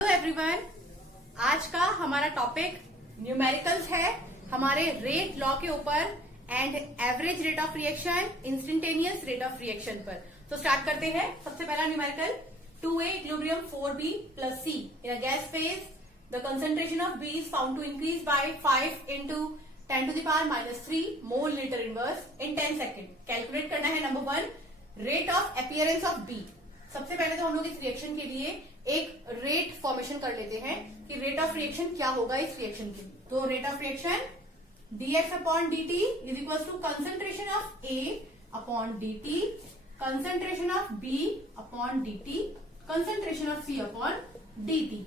Hello everyone, आज का हमारा टॉपिक न्यूमेरिकल्स है हमारे रेट लॉ के ऊपर and average rate of reaction, instantaneous rate of reaction पर। तो स्टार्ट करते हैं। सबसे पहला numerical 2A equilibrium 4B plus C in a gas phase the concentration of B is found to increase by 5 into 10 to the power minus 3 mole liter inverse in 10 second. Calculate करना है number 1 rate of appearance of B। सबसे पहले तो हम लोग इस reaction के लिए एक रेट फॉर्मेशन कर लेते हैं कि रेट ऑफ रिएक्शन क्या होगा इस रिएक्शन के लिए। तो rate of reaction dx upon dt is equal to concentration of A upon dt, concentration of B upon dt, concentration of C upon dt।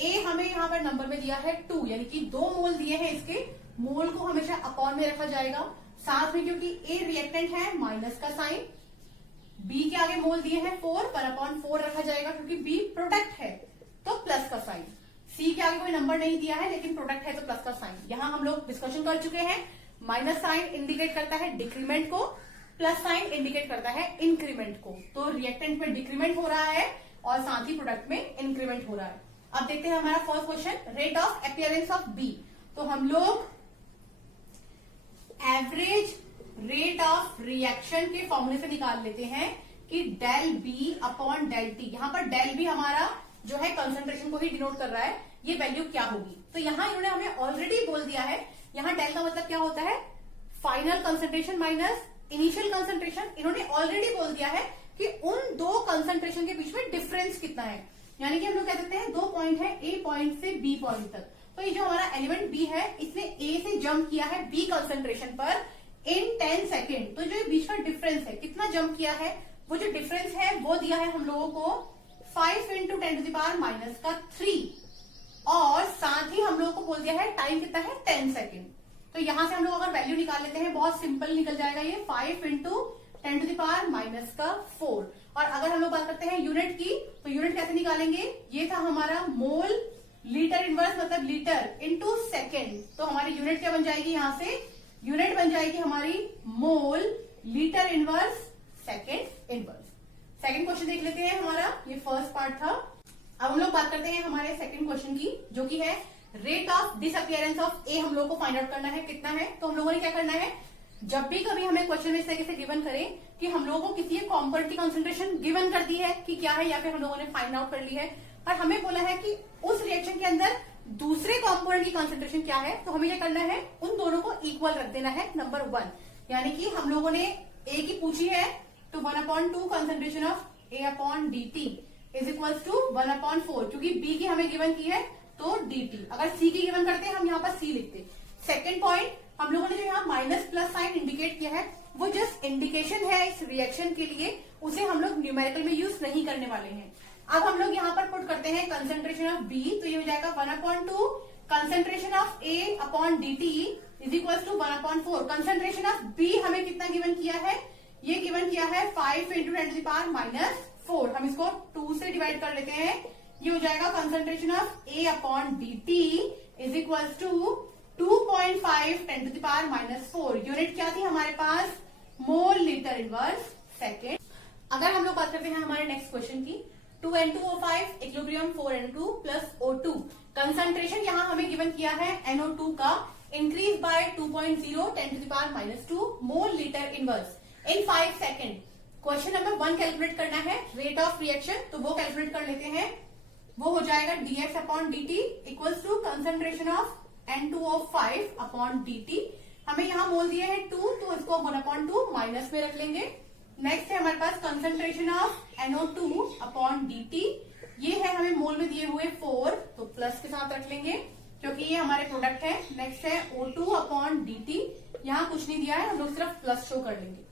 A हमें यहाँ पर नंबर में दिया है 2, यानी कि 2 मोल दिए हैं। इसके मोल को हमेशा अपॉन में रखा जाएगा। साथ में क्योंकि A रिएक्टेंट है माइनस का साइन, B के आगे मोल दिए हैं 4 पर अपॉन 4 रखा जाएगा क्योंकि B प्रोडक्ट है तो प्लस का साइन। C के आगे कोई नंबर नहीं दिया है लेकिन प्रोडक्ट है तो प्लस का साइन। यहां हम लोग डिस्कशन कर चुके हैं। माइनस साइन इंडिकेट करता है डिक्रीमेंट को, प्लस साइन इंडिकेट करता है इंक्रीमेंट को। तो रिएक्टेंट में डिक्रीमेंट हो रहा है और साथ ही प्रोडक्ट में इंक्रीमेंट हो रहा है। अब देखते हैं हमारा first question, rate of appearance of B। तो हम लोग एवरेज रेट ऑफ रिएक्शन के फॉर्मूले से निकाल लेते हैं कि del B upon del T. यहां पर डेल बी हमारा जो है कंसंट्रेशन को ही डिनोट कर रहा है, ये वैल्यू क्या होगी। तो यहां इन्होंने हमें ऑलरेडी बोल दिया है, यहां डेल का मतलब क्या होता है, final concentration minus initial concentration. इन्होंने ऑलरेडी बोल दिया है कि उन दो कंसंट्रेशन के बीच में डिफरेंस कितना है। यानी कि हम लोग कह सकते हैं 2 पॉइंट है, ए पॉइंट से बी पॉइंट तक। तो ये जो हमारा एलिमेंट बी है इसने ए से जंप किया है बी कंसंट्रेशन पर इन 10 सेकेंड। तो जो बीच का डिफरेंस है, कितना जंप किया है, वो जो डिफरेंस है वो दिया है हम लोगों को 5 into 10 to the power minus का 3 और साथ ही हम लोगों को बोल दिया है टाइम कितना है 10 सेकेंड। तो यहां से हम लोग अगर वैल्यू निकाल लेते हैं, बहुत सिंपल निकल जाएगा ये 5 into 10 to the power minus का 4। और अगर हम लोग बात करते हैं यूनिट की, तो यूनिट कैसे निकालेंगे, ये था हमारा मोल लीटर इनवर्स मतलब लीटर इंटू सेकेंड। तो हमारी यूनिट क्या बन जाएगी, यहां से यूनिट बन जाएगी हमारी मोल litre inverse second inverse. Second question देख लेते हैं हमारा, ये फर्स्ट पार्ट था। अब हम लोग बात करते हैं हमारे सेकेंड क्वेश्चन की, जो कि है रेट ऑफ डिसअपियरेंस ऑफ ए। हम लोग को फाइंड आउट करना है कितना है। तो हम लोगों ने क्या करना है, जब भी कभी हमें क्वेश्चन इस तरीके से गिवन करें कि हम लोगों को किसी एक कॉम्पोनेंट की कंसंट्रेशन गिवन कर दी है कि क्या है, या फिर हम लोगों ने फाइंड आउट कर ली है और हमें बोला है कि उस रिएक्शन के अंदर दूसरे कॉम्पोनेंट की कंसंट्रेशन क्या है, तो हमें क्या करना है, उन दोनों को इक्वल रख देना है नंबर 1। यानी कि हम लोगों ने ए की पूछी है तो 1/2 concentration of A upon D T is equal to 1/4, क्योंकि बी की हमें गिवन की है तो डी टी। अगर सी की गिवन करते हैं हम यहाँ पर सी लिखते। सेकेंड पॉइंट, हम लोगों ने जो यहाँ माइनस प्लस साइन इंडिकेट किया है वो जस्ट इंडिकेशन है इस रिएक्शन के लिए, उसे हम लोग न्यूमेरिकल में यूज नहीं करने वाले हैं। अब हम लोग यहाँ पर पुट करते हैं कंसंट्रेशन ऑफ बी, तो ये हो जाएगा 1/2 concentration of A upon D T is equal to 1/4। Concentration of B हमें कितना गिवन किया है, ये गिवन किया है 5 into 10 to the power minus 4। हम इसको 2 से डिवाइड कर लेते हैं, ये हो जाएगा concentration of A upon D T is equal to 2.5 10 to the power minus 4। Unit क्या थी हमारे पास, मोल लीटर इनवर्स सेकेंड। अगर हम लोग बात करते हैं हमारे नेक्स्ट क्वेश्चन की, 2N2O5 equilibrium 4N2 plus O2। Concentration यहां हमें गिवन किया है NO2 का increase by 2.0 10 to the power minus 2 mole litre inverse in 5 second. Question number 1 calculate करना है रेट ऑफ रिएक्शन, तो वो कैलकुलेट कर लेते हैं। वो हो जाएगा dx upon dt equals to concentration of N2O5 upon dt। हमें यहाँ मोल दिए हैं 2, तो इसको 1/2 माइनस में रख लेंगे। नेक्स्ट है हमारे पास concentration of NO2 upon dt, ये है हमें मोल में दिए हुए 4, तो प्लस के साथ रख लेंगे क्योंकि ये हमारे प्रोडक्ट है। नेक्स्ट है O2 अपॉन dt, यहाँ कुछ नहीं दिया है, हम लोग सिर्फ प्लस शो कर लेंगे।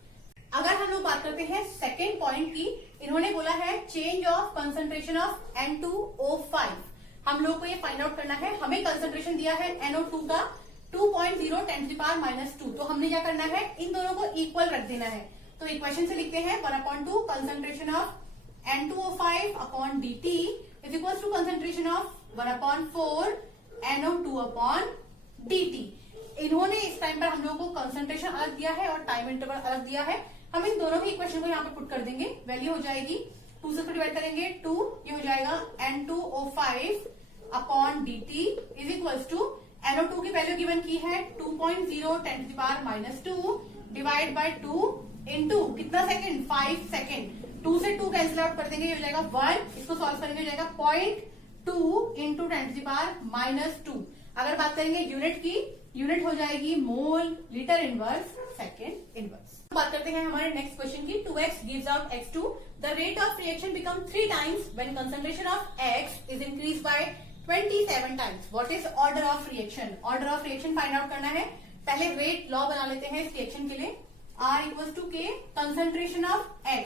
अगर हम लोग बात करते हैं सेकेंड पॉइंट की, इन्होंने बोला है change of concentration of N2O5। हम लोग को ये फाइंड आउट करना है। हमें कंसंट्रेशन दिया है NO2 का 2.0 10 टू द पावर माइनस 2, तो हमने क्या करना है, इन दोनों को इक्वल रख देना है। तो इक्वेशन से लिखते हैं 1/2 concentration of N2O5 upon dt is equal to concentration of 1/4 NO2 upon dt। इन्होंने इस टाइम पर हम लोगों को कंसंट्रेशन अलग दिया है और टाइम इंटरवल अलग दिया है। हम इन दोनों की इक्वेशन को यहाँ पे पुट कर देंगे, वैल्यू हो जाएगी 2 से डिवाइड करेंगे 2, ये हो जाएगा N2O5 upon dt is equal to NO2 की वैल्यू गिवन की है 2.0 10⁻² डिवाइड बाय 2 इंटू कितना सेकंड 5 सेकंड। 2 से 2 कैंसिल आउट कर देंगे, ये हो जाएगा 1, इसको सॉल्व करेंगे हो जाएगा 0.2 इंटू 10⁻²। अगर बात करेंगे यूनिट की, यूनिट हो जाएगी मोल लीटर इनवर्स सेकंड इनवर्स। बात करते हैं हमारे नेक्स्ट क्वेश्चन की। 2x gives out x2, the rate of reaction become 3 times when concentration of x is increased by 27 times. What is order of reaction? Order of reaction find out करना है। पहले rate law बना लेते हैं इस reaction के लिए। R equal to K concentration of X।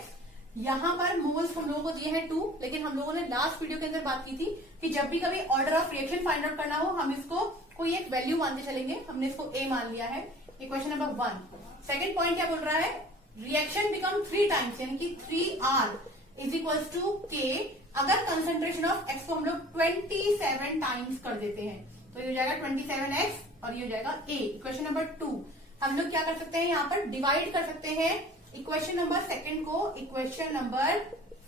यहाँ पर मोल्स हम लोगों को दिए हैं 2, लेकिन हम लोगों ने लास्ट वीडियो के अंदर बात की थी कि जब भी कभी order of reaction find out करना हो हम इसको कोई एक वैल्यू मानते चलेंगे। हमने इसको A मान लिया है। Equation number 1। सेकेंड पॉइंट क्या बोल रहा है, रिएक्शन बिकम 3 टाइम्स यानी कि 3R is equal to K। अगर कंसंट्रेशन ऑफ X को हम लोग 27 टाइम्स कर देते हैं तो ये हो जाएगा 27x और ये हो जाएगा A। इक्वेशन नंबर 2 हम लोग क्या कर सकते हैं, यहाँ पर डिवाइड कर सकते हैं इक्वेशन नंबर सेकंड को इक्वेशन नंबर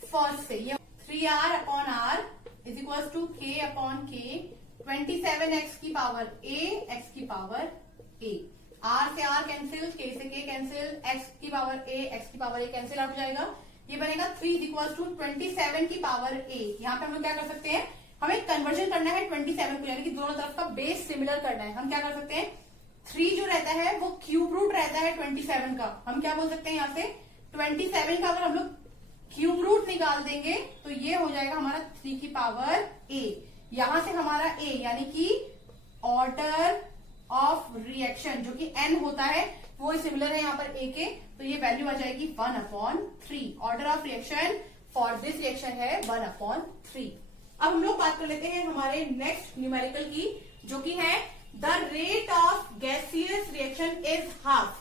फर्स्ट से। ये 3R upon R is equal to K upon K 27x की पावर A x की पावर A। R से R कैंसिल, K से K कैंसिल, x की पावर A x की power A cancel out हो जाएगा। ये बनेगा 3 इज इक्वल टू 27 की पावर A। यहाँ पे हम लोग क्या कर सकते हैं, हमें कन्वर्जन करना है 27 को, यानी कि दोनों तरफ का बेस सिमिलर करना है। हम क्या कर सकते हैं, 3 जो रहता है वो क्यूब रूट रहता है 27 का। हम क्या बोल सकते हैं यहाँ से 27 का अगर हम लोग क्यूब रूट निकाल देंगे तो ये हो जाएगा हमारा 3 की पावर A। यहां से हमारा A यानी कि ऑर्डर ऑफ रिएक्शन जो कि n होता है वो सिमिलर है यहाँ पर A के, तो ये वैल्यू आ जाएगी 1/3। Order of reaction for this reaction है 1/3। अब हम लोग बात कर लेते हैं हमारे नेक्स्ट न्यूमेरिकल की, जो कि है the rate of gaseous reaction is half.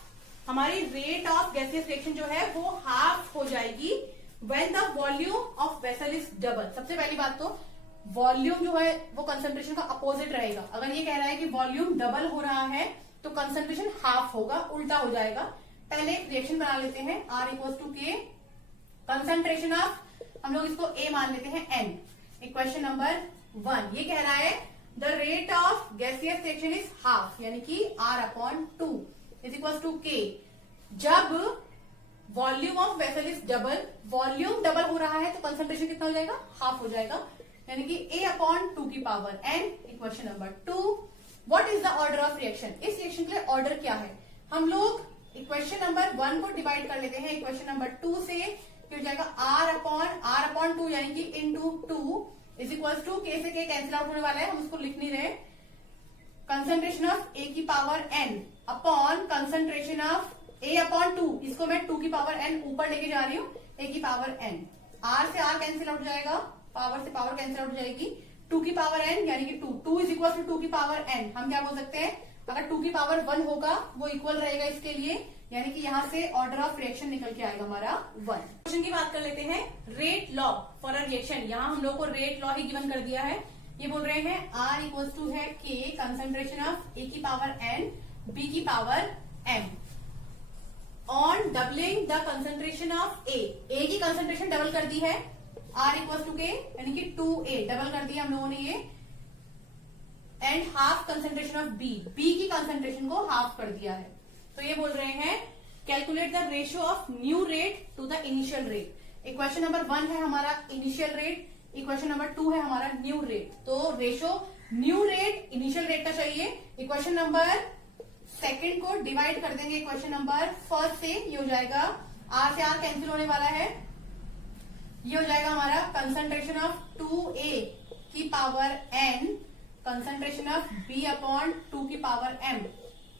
हमारी रेट ऑफ गैसियस रिएक्शन जो है वो हाफ हो जाएगी when the volume of vessel is double. सबसे पहली बात तो वॉल्यूम जो है वो कंसंट्रेशन का अपोजिट रहेगा। अगर ये कह रहा है कि वॉल्यूम डबल हो रहा है तो कंसंट्रेशन हाफ होगा, उल्टा हो जाएगा। पहले रिएक्शन बना लेते हैं R equal to K concentration of, हम लोग इसको A मान लेते हैं N। इक्वेशन नंबर 1 ये कह रहा है the rate of gaseous reaction is half यानी कि R/2 is equal to K। जब volume of vessel is double, volume double हो रहा है तो कंसंट्रेशन कितना हो जाएगा, हाफ हो जाएगा, यानी कि A/2 की power n। Equation number 2 what is the order of reaction. इस रिएक्शन के लिए ऑर्डर क्या है, हम लोग इक्वेशन नंबर 1 को डिवाइड कर लेते हैं इक्वेशन नंबर 2 से। हो जाएगा R/2 यानी कि into 2 is equal to K से K कैंसिल आउट होने वाला है, हम उसको लिख नहीं रहे। कंसंट्रेशन ऑफ A की power n upon concentration of A/2, इसको मैं 2 की पावर n ऊपर लेके जा रही हूँ, A की पावर n। R से R कैंसिल आउट हो जाएगा, पावर से पावर कैंसिल आउट हो जाएगी, 2 की पावर n यानी कि 2 इज इक्वल टू 2 की पावर n। हम क्या बोल सकते हैं, अगर 2 की पावर 1 होगा वो इक्वल रहेगा इसके लिए, यानी कि यहाँ से ऑर्डर ऑफ रिएक्शन निकल के आएगा हमारा 1। क्वेश्चन की बात कर लेते हैं rate law for a reaction. यहाँ हम लोग को रेट लॉ ही गिवन कर दिया है। ये बोल रहे हैं R इक्वल टू है K कंसंट्रेशन ऑफ A की पावर n B की power m on doubling the concentration of A की कंसंट्रेशन डबल कर दी है, R इक्वल टू K यानी कि 2A डबल कर दिया हम लोगों ने ये, and half concentration of B की कंसंट्रेशन को हाफ कर दिया है। तो ये बोल रहे हैं calculate the ratio of new rate to the initial rate. Equation number 1 है हमारा इनिशियल रेट, इक्वेशन नंबर 2 है हमारा न्यू रेट। तो ratio new rate initial rate का चाहिए। इक्वेशन नंबर सेकंड को डिवाइड कर देंगे इक्वेशन नंबर फर्स्ट से। ये हो जाएगा R से R कैंसिल होने वाला है, ये हो जाएगा हमारा कंसंट्रेशन ऑफ 2A की power n concentration of B/2 की power m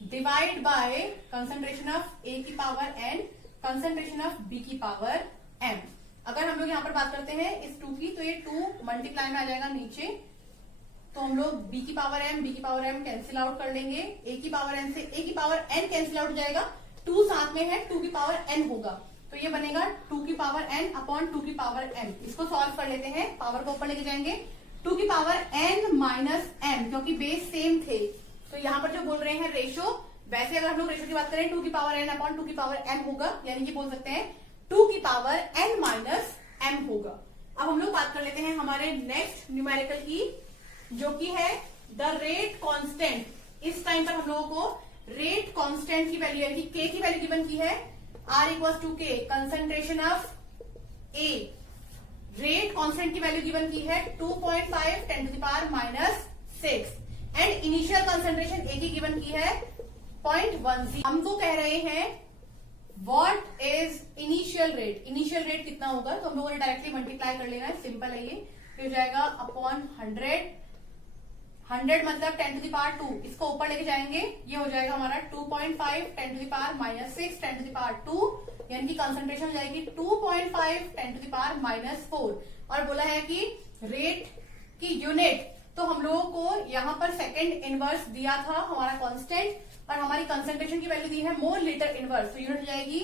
divide by concentration of A की power n concentration of B की पावर m। अगर हम लोग यहाँ पर बात करते हैं इस 2 की, तो ये 2 मल्टीप्लाई में आ जाएगा नीचे, तो हम लोग B की पावर m B की पावर m कैंसिल आउट कर लेंगे। A की पावर n से A की पावर n कैंसिल आउट हो जाएगा, 2 साथ में है 2 की पावर n होगा, तो ये बनेगा 2 की पावर n अपॉन 2 की पावर m। इसको सॉल्व कर लेते हैं, पावर को ऊपर लेके जाएंगे, 2 की पावर n माइनस m, क्योंकि बेस सेम थे। तो यहाँ पर जो बोल रहे हैं रेशो, वैसे अगर हम लोग रेशो की बात करें 2 की पावर n अपॉन 2 की पावर m होगा, यानी कि बोल सकते हैं 2 की पावर n माइनस m होगा। अब हम लोग बात कर लेते हैं हमारे नेक्स्ट न्यूमेरिकल की, जो कि है द रेट कांस्टेंट। इस टाइम पर हम लोगों को रेट कांस्टेंट की वैल्यू यानी कि k की वैल्यू गिवन की है, R equals to k, concentration of A। Rate constant की वैल्यू गिवन की है 2.5 10 to the power -6 and initial concentration A की गिवन की है 0.10। हमको कह रहे हैं what is initial rate. Initial rate कितना होगा, तो हम लोगों ने डायरेक्टली मल्टीप्लाई कर लेना है, सिंपल है ये हो जाएगा अपॉन 100 मतलब 10 टू द पावर 2, इसको ऊपर लेके जाएंगे, ये हो जाएगा हमारा 2.5 10 to the power -6 10 to the power 2, यानी कि कंसंट्रेशन हो जाएगी 2.5 10 टू द पावर -4। और बोला है कि रेट की यूनिट, तो हम लोगों को यहाँ पर सेकंड इनवर्स दिया था हमारा कांस्टेंट, और हमारी कंसंट्रेशन की वैल्यू दी है मोल लीटर इनवर्स, तो यूनिट हो जाएगी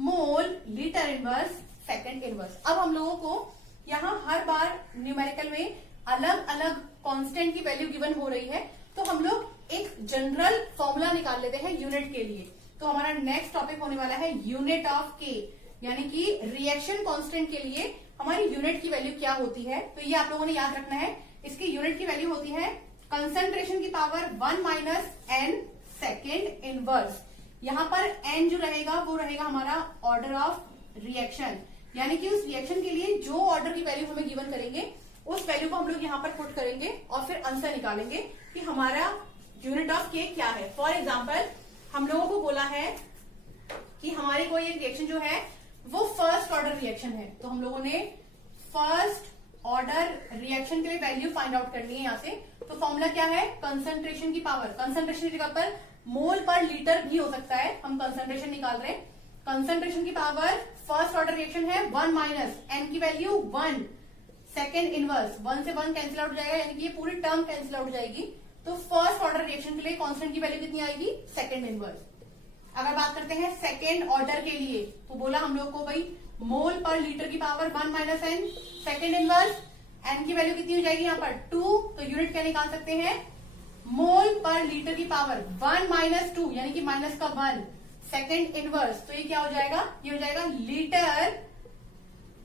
मोल लीटर इनवर्स सेकंड इनवर्स। अब हम लोगों को यहाँ हर बार न्यूमेरिकल में अलग अलग कांस्टेंट की वैल्यू गिवन हो रही है, तो हम लोग एक जनरल फॉर्मूला निकाल लेते हैं यूनिट के लिए। तो हमारा नेक्स्ट टॉपिक होने वाला है यूनिट ऑफ के, यानी कि रिएक्शन कांस्टेंट के लिए हमारी यूनिट की वैल्यू क्या होती है। तो ये आप लोगों ने याद रखना है, इसकी यूनिट की वैल्यू होती है कंसंट्रेशन की पावर 1 - n सेकेंड इनवर्स। यहाँ पर n जो रहेगा वो रहेगा हमारा ऑर्डर ऑफ रिएक्शन, यानी कि उस रिएक्शन के लिए जो ऑर्डर की वैल्यू हमें गिवन करेंगे उस वैल्यू को हम लोग यहाँ पर पुट करेंगे और फिर आंसर निकालेंगे कि हमारा यूनिट ऑफ के क्या है। फॉर एग्जाम्पल हम लोगों को बोला है कि हमारी कोई एक रिएक्शन जो है वो फर्स्ट ऑर्डर रिएक्शन है, तो हम लोगों ने फर्स्ट ऑर्डर रिएक्शन के लिए वैल्यू फाइंड आउट करनी है। यहाँ से तो फॉर्मूला क्या है, कंसंट्रेशन की पावर, कंसंट्रेशन की जगह पर मोल पर लीटर भी हो सकता है, हम कंसंट्रेशन निकाल रहे हैं। कंसंट्रेशन की पावर फर्स्ट ऑर्डर रिएक्शन है 1 - n की वैल्यू 1, सेकेंड इनवर्स 1 से 1 कैंसिल आउट हो जाएगा, यानी कि ये पूरी टर्म कैंसिल आउट हो जाएगी। तो फर्स्ट ऑर्डर रिएक्शन के लिए कांस्टेंट की वैल्यू कितनी आएगी, सेकेंड इनवर्स। अगर बात करते हैं सेकेंड ऑर्डर के लिए, तो बोला हम लोग को भाई मोल पर लीटर की power 1 - n, second inverse n की वैल्यू कितनी हो जाएगी यहाँ पर 2, तो यूनिट क्या निकाल सकते हैं, मोल पर लीटर की पावर 1 - 2 यानी कि माइनस का 1, सेकेंड इनवर्स, तो ये क्या हो जाएगा, ये हो जाएगा litre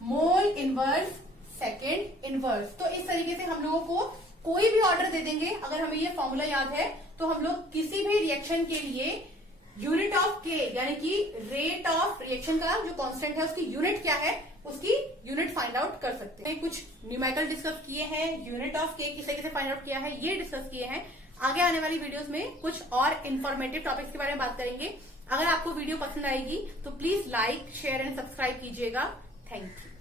mole inverse second inverse. तो इस तरीके से हम लोगों को कोई भी ऑर्डर दे देंगे, अगर हमें ये फॉर्मूला याद है तो हम लोग किसी भी रिएक्शन के लिए यूनिट ऑफ के यानी कि रेट ऑफ रिएक्शन का जो कांस्टेंट है उसकी यूनिट क्या है, उसकी यूनिट फाइंड आउट कर सकते हैं। कुछ न्यूमेरिकल डिस्कस किए हैं, यूनिट ऑफ के किस तरीके से फाइंड आउट किया है ये डिस्कस किए हैं। आगे आने वाली वीडियोस में कुछ और इन्फॉर्मेटिव टॉपिक्स के बारे में बात करेंगे। अगर आपको वीडियो पसंद आएगी तो please like share and subscribe कीजिएगा। Thank you.